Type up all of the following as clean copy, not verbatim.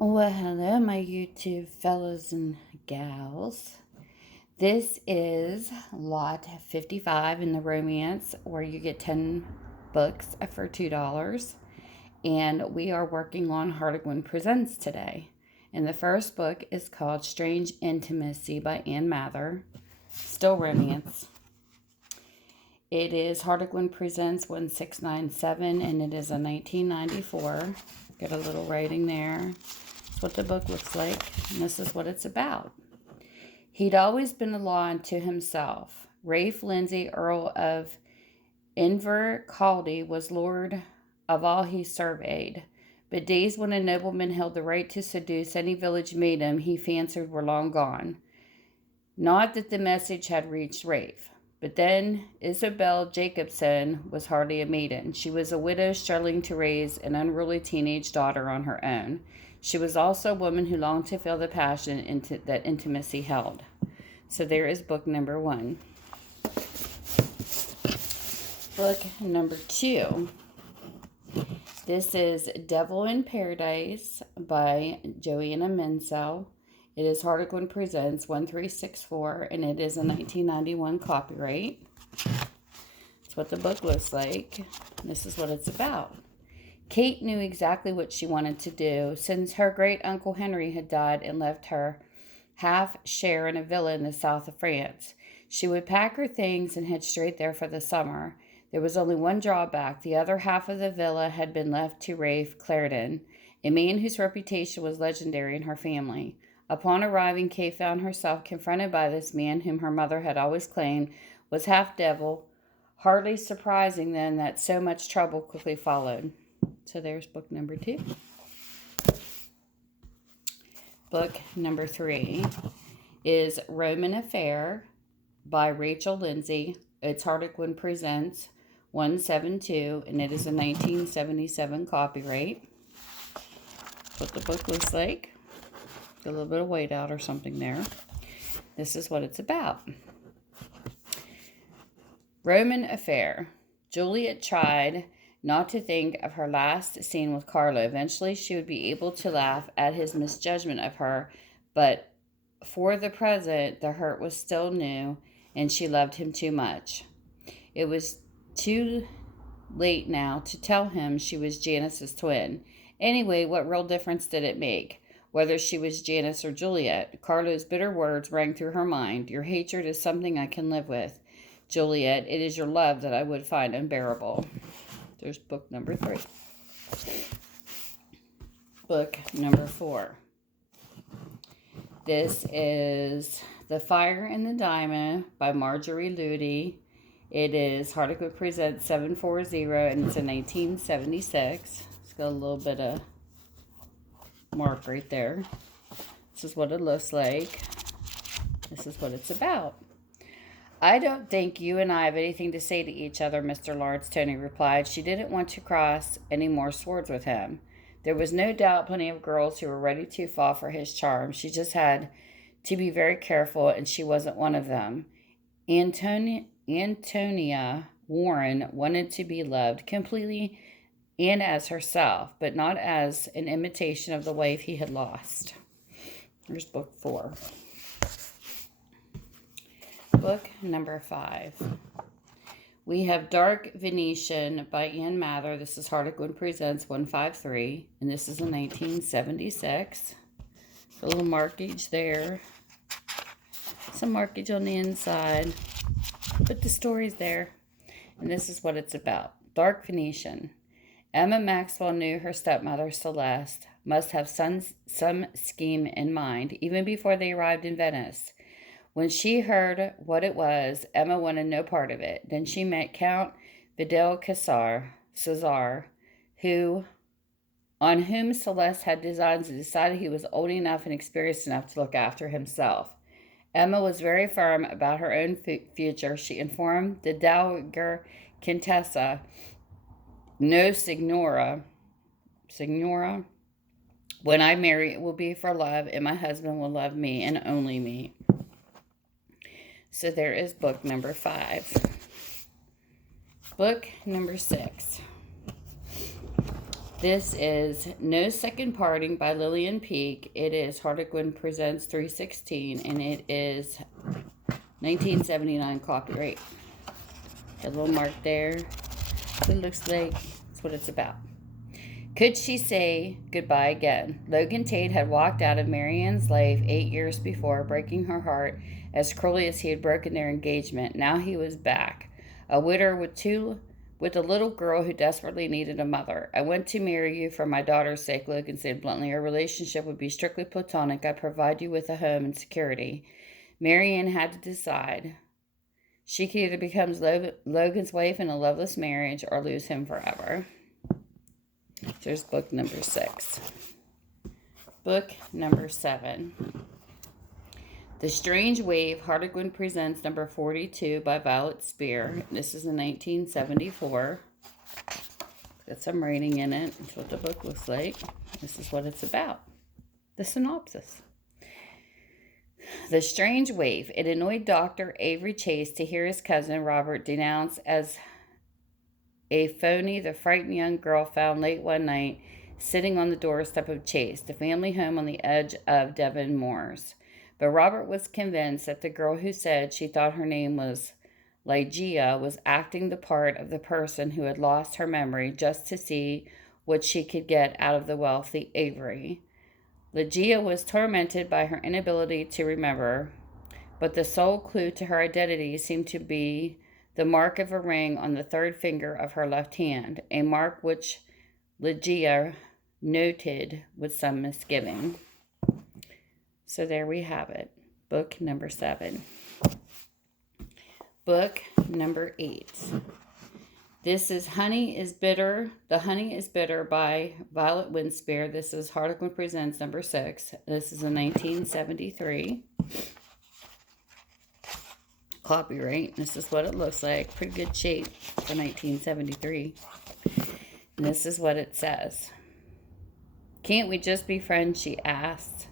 Well, hello, my YouTube fellows and gals. This is lot 55 in the romance, where you get 10 books for $2. And we are working on Harlequin Presents today. And the first book is called Strange Intimacy by Ann Mather. Still romance. It is Harlequin Presents 1697, and it is a 1994. Got a little writing there. That's what the book looks like, and this is what it's about. He'd always been a law unto himself. Rafe Lindsay, Earl of Invercaldy, was lord of all he surveyed. But days when a nobleman held the right to seduce any village maiden he fancied were long gone. Not that the message had reached Rafe. But then Isabel Jacobson was hardly a maiden. She was a widow struggling to raise an unruly teenage daughter on her own. She was also a woman who longed to feel the passion that intimacy held. So there is book number 1. Book number 2. This is Devil in Paradise by Joanna Mansell. It is Harlequin Presents 1364, and it is a 1991 copyright. That's what the book looks like. This is what it's about. Kate knew exactly what she wanted to do, since her great-uncle Henry had died and left her half share in a villa in the south of France. She would pack her things and head straight there for the summer. There was only one drawback. The other half of the villa had been left to Rafe Clarendon, a man whose reputation was legendary in her family. Upon arriving, Kate found herself confronted by this man whom her mother had always claimed was half devil. Hardly surprising then that so much trouble quickly followed. So there's book number 2. Book number 3 is Roman Affair by Rachel Lindsay. It's Harlequin Presents 172, and it is a 1977 copyright. That's what the book looks like. A little bit of weight out or something there. This is what it's about. Roman Affair. Juliet tried not to think of her last scene with Carlo. Eventually, she would be able to laugh at his misjudgment of her, but for the present, the hurt was still new, and she loved him too much. It was too late now to tell him she was Janice's twin. Anyway, what real difference did it make? Whether she was Janice or Juliet, Carlo's bitter words rang through her mind. Your hatred is something I can live with. Juliet, it is your love that I would find unbearable. There's book number 3. Book number 4. This is The Fire and the Diamond by Marjorie Lewty. It is Harlequin Presents 740, and it's in 1976. It's got a little bit of mark right there. This is what it looks like. This is what it's about. I don't think you and I have anything to say to each other, Mr. Lawrence, Tony replied. She didn't want to cross any more swords with him. There was no doubt plenty of girls who were ready to fall for his charm. She just had to be very careful, and she wasn't one of them. Antonia Warren wanted to be loved completely and as herself, but not as an imitation of the wife he had lost. Here's book 4. Book number 5. We have Dark Venetian by Ann Mather. This is Harlequin Presents 153, and this is in 1976. A little markage there. Some markage on the inside, but the story's there, and this is what it's about. Dark Venetian. Emma Maxwell knew her stepmother, Celeste, must have some scheme in mind, even before they arrived in Venice. When she heard what it was, Emma wanted no part of it. Then she met Count Vidal Cesar, on whom Celeste had designs, and decided he was old enough and experienced enough to look after himself. Emma was very firm about her own future. She informed the Dowager Contessa, no, Signora, when I marry, it will be for love, and my husband will love me and only me. So there is book number 5. Book number 6. This is No Second Parting by Lilian Peake. It is Harlequin Presents 316, and it is 1979 copyright. A little mark there. It looks like that's what it's about. Could she say goodbye again? Logan Tate had walked out of Marianne's life 8 years before, breaking her heart as cruelly as he had broken their engagement. Now he was back, a widower with a little girl who desperately needed a mother. I went to marry you for my daughter's sake, Logan said bluntly. Our relationship would be strictly platonic. I provide you with a home and security. Marianne had to decide. She could either become Logan's wife in a loveless marriage or lose him forever. There's book number 6. Book number 7. The Strange Waif, Harlequin Presents number 42 by Violet Spear. This is in 1974. Got some writing in it. That's what the book looks like. This is what it's about. The synopsis. The Strange Waif. It annoyed Dr. Avery Chase to hear his cousin Robert denounced as a phony the frightened young girl found late one night sitting on the doorstep of Chase, the family home on the edge of Devon Moors. But Robert was convinced that the girl who said she thought her name was Ligeia was acting the part of the person who had lost her memory just to see what she could get out of the wealthy Avery. Ligeia was tormented by her inability to remember, but the sole clue to her identity seemed to be the mark of a ring on the third finger of her left hand, a mark which Ligeia noted with some misgiving. So there we have it. Book number 7. Book number 8. This is Honey is Bitter. The Honey is Bitter by Violet Winspear. This is Harlequin Presents number 6. This is a 1973 copyright. This is what it looks like. Pretty good shape for 1973. And this is what it says. Can't we just be friends, she asked.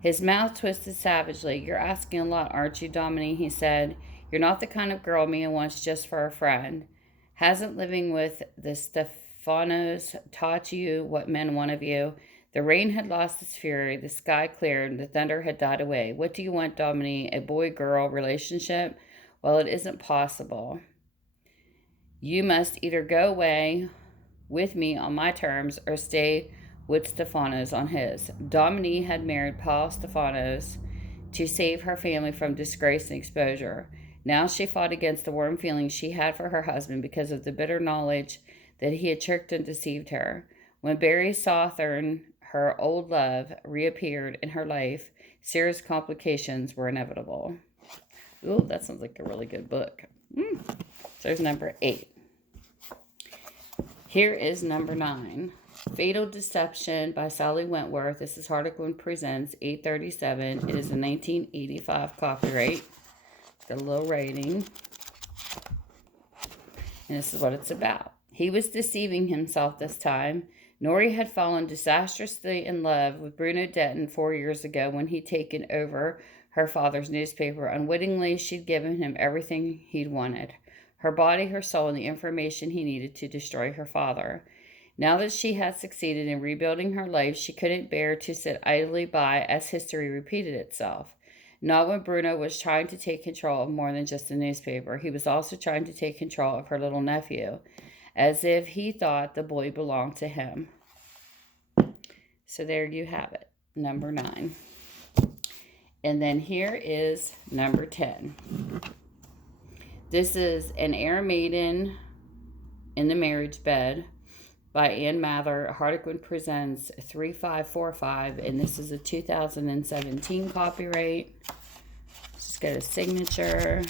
His mouth twisted savagely. You're asking a lot, aren't you, Dominique? He said. You're not the kind of girl Mia wants just for a friend. Hasn't living with the Stefanos taught you what men want of you? The rain had lost its fury, the sky cleared, and the thunder had died away. What do you want, Dominique? A boy-girl relationship? Well, it isn't possible. You must either go away with me on my terms or stay with Stefanos on his. Dominique had married Paul Stefanos to save her family from disgrace and exposure. Now she fought against the warm feelings she had for her husband because of the bitter knowledge that he had tricked and deceived her. When Barry Southern, her old love, reappeared in her life, serious complications were inevitable. Ooh, that sounds like a really good book. So there's number 8. Here is number 9. Fatal Deception by Sally Wentworth. This is Harlequin Presents 837. It is a 1985 copyright. Got a little rating. And this is what it's about. He was deceiving himself this time. Norrie had fallen disastrously in love with Bruno Denton 4 years ago when he'd taken over her father's newspaper. Unwittingly, she'd given him everything he'd wanted. Her body, her soul, and the information he needed to destroy her father. Now that she had succeeded in rebuilding her life, she couldn't bear to sit idly by as history repeated itself. Not when Bruno was trying to take control of more than just a newspaper. He was also trying to take control of her little nephew, as if he thought the boy belonged to him. So there you have it, number 9. And then here is number 10. This is An Heir Maiden in the Marriage Bed by Ann Mather. Harlequin Presents 3545, and this is a 2017 copyright. Just got a signature.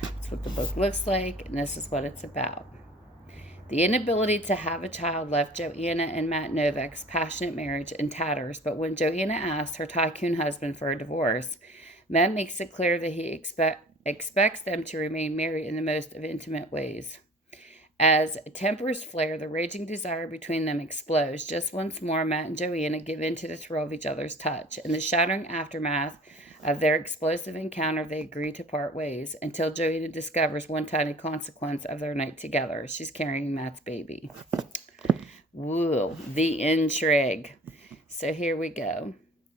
That's what the book looks like, and this is what it's about. The inability to have a child left Joanna and Matt Novak's passionate marriage in tatters, but when Joanna asks her tycoon husband for a divorce, Matt makes it clear that he expects them to remain married in the most of intimate ways. As tempers flare, the raging desire between them explodes. Just once more, Matt and Joanna give in to the thrill of each other's touch. In the shattering aftermath Of their explosive encounter, they agree to part ways until Joanna discovers one tiny consequence of their night together. She's carrying Matt's baby. Woo, the intrigue. So here we go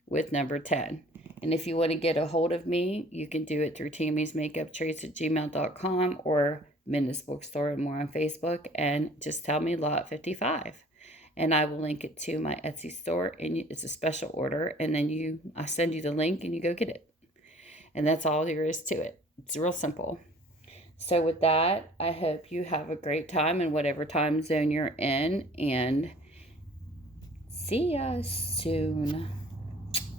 with number 10. And if you want to get a hold of me, you can do it through tammysmakeuptrace@gmail.com or Minda's Bookstore and more on Facebook. And just tell me lot 55. And I will link it to my Etsy store. And it's a special order. And then I send you the link and you go get it. And that's all there is to it. It's real simple. So with that, I hope you have a great time in whatever time zone you're in. And see ya soon.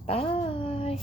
Bye.